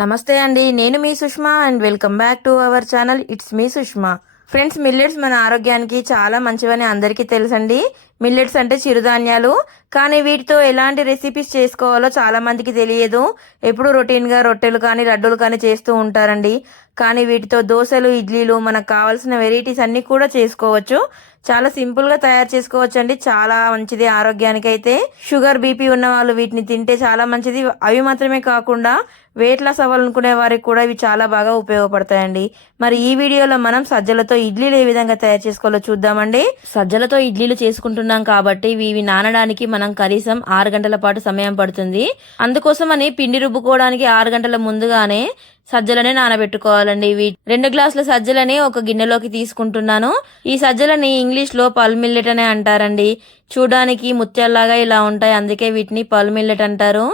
నమస్తే అండి, నేను మీ Sushma and welcome back to our channel. It's me Sushma. Friends, millets మన ఆరోగ్యానికి చాలా మంచివని అందరికీ తెలుసండి. మిల్లెట్స్ అంటే చిరుధాన్యాలు, కానీ వీటితో ఎలాంటి రెసిపీస్ చేసుకోవాలో చాలా మందికి తెలియదు. ఎప్పుడు రొటీన్గా రొట్టెలు కానీ లడ్డూలు కానీ చేస్తూ ఉంటారండి. కానీ వీటితో దోశలు, ఇడ్లీలు, మనకు కావాల్సిన వెరైటీస్ అన్నీ కూడా చేసుకోవచ్చు. చాలా సింపుల్గా తయారు చేసుకోవచ్చు అండి. చాలా మంచిది ఆరోగ్యానికి. అయితే షుగర్, బీపీ ఉన్న వాళ్ళు వీటిని తింటే చాలా మంచిది. అవి మాత్రమే కాకుండా వెయిట్ లాస్ అవ్వాలనుకునే వారికి కూడా ఇవి చాలా బాగా ఉపయోగపడతాయండి. మరి ఈ వీడియోలో మనం సజ్జలతో ఇడ్లీలు ఏ విధంగా తయారు చేసుకోవాలో చూద్దామండి. సజ్జలతో ఇడ్లీలు చేసుకుంటున్నాం కాబట్టి ఇవి నానడానికి మనం కనీసం 6 గంటల పాటు సమయం పడుతుంది. అందుకోసమని పిండి రుబ్బుకోవడానికి 6 గంటల ముందుగానే సజ్జలని నానబెట్టుకోవాలండి. 2 గ్లాసుల సజ్జలని ఒక గిన్నెలోకి తీసుకుంటున్నాను. ఈ సజ్జలని ఇంగ్లీష్ లో పల్ మిల్లెట్ అనే అంటారండి. చూడడానికి ముత్యాల్లాగా ఇలా ఉంటాయి, అందుకే వీటిని పల్ మిల్లెట్ అంటారు.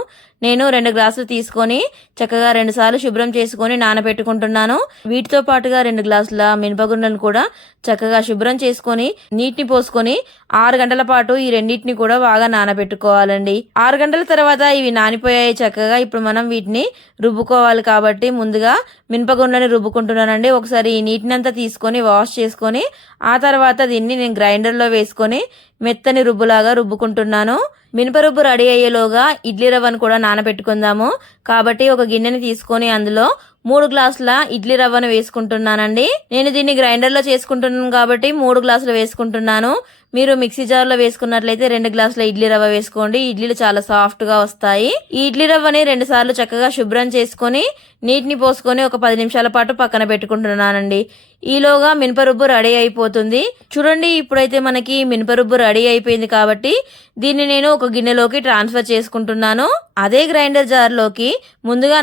నేను 2 గ్లాసులు తీసుకొని చక్కగా 2 సార్లు శుభ్రం చేసుకొని నానబెట్టుకుంటున్నాను. వీటితో పాటుగా 2 గ్లాసుల మినపగుండను కూడా చక్కగా శుభ్రం చేసుకొని నీటిని పోసుకొని 6 గంటల పాటు ఈ రెండింటిని కూడా బాగా నానబెట్టుకోవాలండి. 6 గంటల తర్వాత ఇవి నానిపోయాయి చక్కగా. ఇప్పుడు మనం వీటిని రుబ్బుకోవాలి కాబట్టి ముందుగా మినపగుండని రుబ్బుకుంటున్నానండి. ఒకసారి ఈ నీటినంతా తీసుకొని వాష్ చేసుకొని ఆ తర్వాత దీన్ని నేను గ్రైండర్లో వేసుకొని మెత్తని రుబ్బులాగా రుబ్బుకుంటున్నాను. మినప రుబ్బు రెడీ అయ్యేలోగా ఇడ్లీ రవ్వను కూడా నానబెట్టుకుందాము. కాబట్టి ఒక గిన్నెని తీసుకొని అందులో 3 గ్లాసుల ఇడ్లీ రవ్వను వేసుకుంటున్నానండి. నేను దీన్ని గ్రైండర్లో చేసుకుంటున్నాను కాబట్టి 3 గ్లాసులు వేసుకుంటున్నాను. మీరు మిక్సీ జార్లో వేసుకున్నట్లయితే 2 గ్లాసుల ఇడ్లీ రవ్వ వేసుకోండి. ఇడ్లీలు చాలా సాఫ్ట్ గా వస్తాయి. ఈ ఇడ్లీ రవ్వని 2 సార్లు చక్కగా శుభ్రం చేసుకొని నీటిని పోసుకొని ఒక 10 నిమిషాల పాటు పక్కన పెట్టుకుంటున్నానండి. ఈలోగా మినపరుబ్బు రెడీ అయిపోతుంది. చూడండి, ఇప్పుడైతే మనకి మినపరుబ్బు రెడీ అయిపోయింది కాబట్టి దీన్ని నేను ఒక గిన్నెలోకి ట్రాన్స్ఫర్ చేసుకుంటున్నాను. అదే గ్రైండర్ జార్లోకి ముందుగా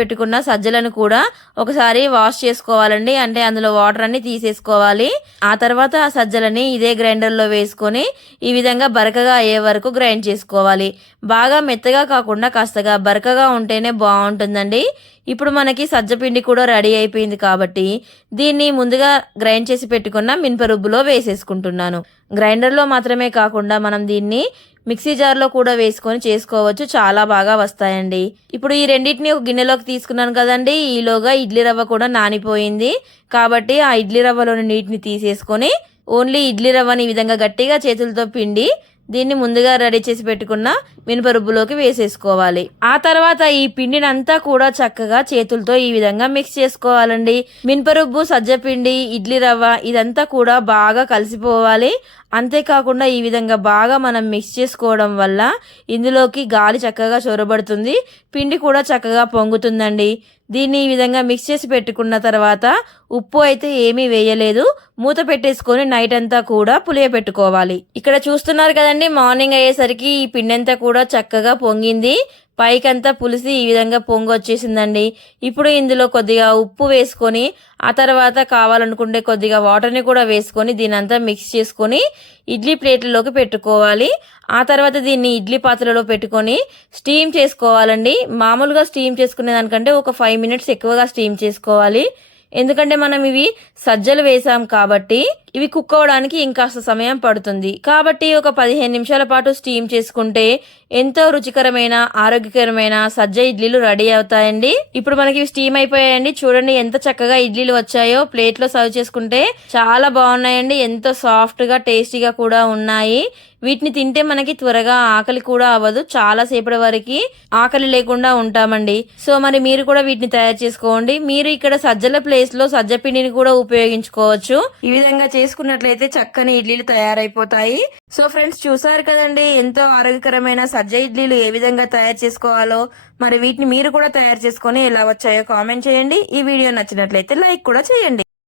పెట్టుకున్న సజ్జలను కూడా ఒకసారి వాష్ చేసుకోవాలండి. అంటే అందులో వాటర్ అన్ని తీసేసుకోవాలి. ఆ తర్వాత ఆ సజ్జలని ఇదే గ్రైండర్లో వేసుకొని ఈ విధంగా బరకగా అయ్యే వరకు గ్రైండ్ చేసుకోవాలి. బాగా మెత్తగా కాకుండా కాస్తగా బరకగా ఉంటేనే బాగుంటుందండి. ఇప్పుడు మనకి సజ్జపిండి కూడా రెడీ అయిపోయింది కాబట్టి దీన్ని ముందుగా గ్రైండ్ చేసి పెట్టుకున్న మినపరుబ్బులో వేసేసుకుంటున్నాను. గ్రైండర్లో మాత్రమే కాకుండా మనం దీన్ని మిక్సీ జార్లో కూడా వేసుకొని చేసుకోవచ్చు, చాలా బాగా వస్తాయండి. ఇప్పుడు ఈ రెండింటిని ఒక గిన్నెలోకి తీసుకున్నాను కదండి. ఈలోగా ఇడ్లీ రవ్వ కూడా నానిపోయింది కాబట్టి ఆ ఇడ్లీ రవ్వలోని నీటిని తీసేసుకొని ఓన్లీ ఇడ్లీ రవ్వని ఈ విధంగా గట్టిగా చేతులతో పిండి దీన్ని ముందుగా రెడీ చేసి పెట్టుకున్న మినపరుబ్బులోకి వేసేసుకోవాలి. ఆ తర్వాత ఈ పిండిని అంతా కూడా చక్కగా చేతులతో ఈ విధంగా మిక్స్ చేసుకోవాలండి. మినపరుబ్బు, సజ్జపిండి, ఇడ్లీ రవ్వ ఇదంతా కూడా బాగా కలిసిపోవాలి. అంతేకాకుండా ఈ విధంగా బాగా మనం మిక్స్ చేసుకోవడం వల్ల ఇందులోకి గాలి చక్కగా చొరబడుతుంది, పిండి కూడా చక్కగా పొంగుతుందండి. దీన్ని ఈ విధంగా మిక్స్ చేసి పెట్టుకున్న తర్వాత ఉప్పు అయితే ఏమీ వేయలేదు. మూత పెట్టేసుకొని నైట్ అంతా కూడా పులియబెట్టుకోవాలి. ఇక్కడ చూస్తున్నారు కదండి, మార్నింగ్ అయ్యేసరికి ఈ పిండి అంతా కూడా చక్కగా పొంగింది. పైకంతా పులిసి ఈ విధంగా పొంగు వచ్చేసిందండి. ఇప్పుడు ఇందులో కొద్దిగా ఉప్పు వేసుకొని ఆ తర్వాత కావాలనుకుంటే కొద్దిగా వాటర్ని కూడా వేసుకొని దీనంతా మిక్స్ చేసుకొని ఇడ్లీ ప్లేట్లలోకి పెట్టుకోవాలి. ఆ తర్వాత దీన్ని ఇడ్లీ పాత్రలో పెట్టుకొని స్టీమ్ చేసుకోవాలండి. మామూలుగా స్టీమ్ చేసుకునే దానికంటే ఒక 5 మినిట్స్ ఎక్కువగా స్టీమ్ చేసుకోవాలి. ఎందుకంటే మనం ఇవి సజ్జలు వేసాం కాబట్టి ఇవి కుక్ అవ్వడానికి ఇంకాస్త సమయం పడుతుంది. కాబట్టి ఒక 15 నిమిషాల పాటు స్టీమ్ చేసుకుంటే ఎంతో రుచికరమైన, ఆరోగ్యకరమైన సజ్జ ఇడ్లీలు రెడీ అవుతాయండి. ఇప్పుడు మనకి స్టీమ్ అయిపోయాయండి. చూడండి ఎంత చక్కగా ఇడ్లీలు వచ్చాయో. ప్లేట్లో సర్వ్ చేసుకుంటే చాలా బాగున్నాయండి. ఎంతో సాఫ్ట్ గా, టేస్టీగా కూడా ఉన్నాయి. వీటిని తింటే మనకి త్వరగా ఆకలి కూడా అవ్వదు. చాలా సేపటి వరకు ఆకలి లేకుండా ఉంటామండి. సో మరి మీరు కూడా వీటిని తయారు చేసుకోండి. మీరు ఇక్కడ సజ్జల ప్లేస్ లో సజ్జ పిండిని కూడా ఉపయోగించుకోవచ్చు. ఈ విధంగా చేసుకున్నట్లయితే చక్కని ఇడ్లీలు తయారైపోతాయి. సో ఫ్రెండ్స్, చూసారు కదండి ఎంతో ఆరోగ్యకరమైన సజ్జ ఇడ్లీలు ఏ విధంగా తయారు చేసుకోవాలో. మరి వీటిని మీరు కూడా తయారు చేసుకొని ఎలా వచ్చాయో కామెంట్ చేయండి. ఈ వీడియో నచ్చినట్లయితే లైక్ కూడా చేయండి.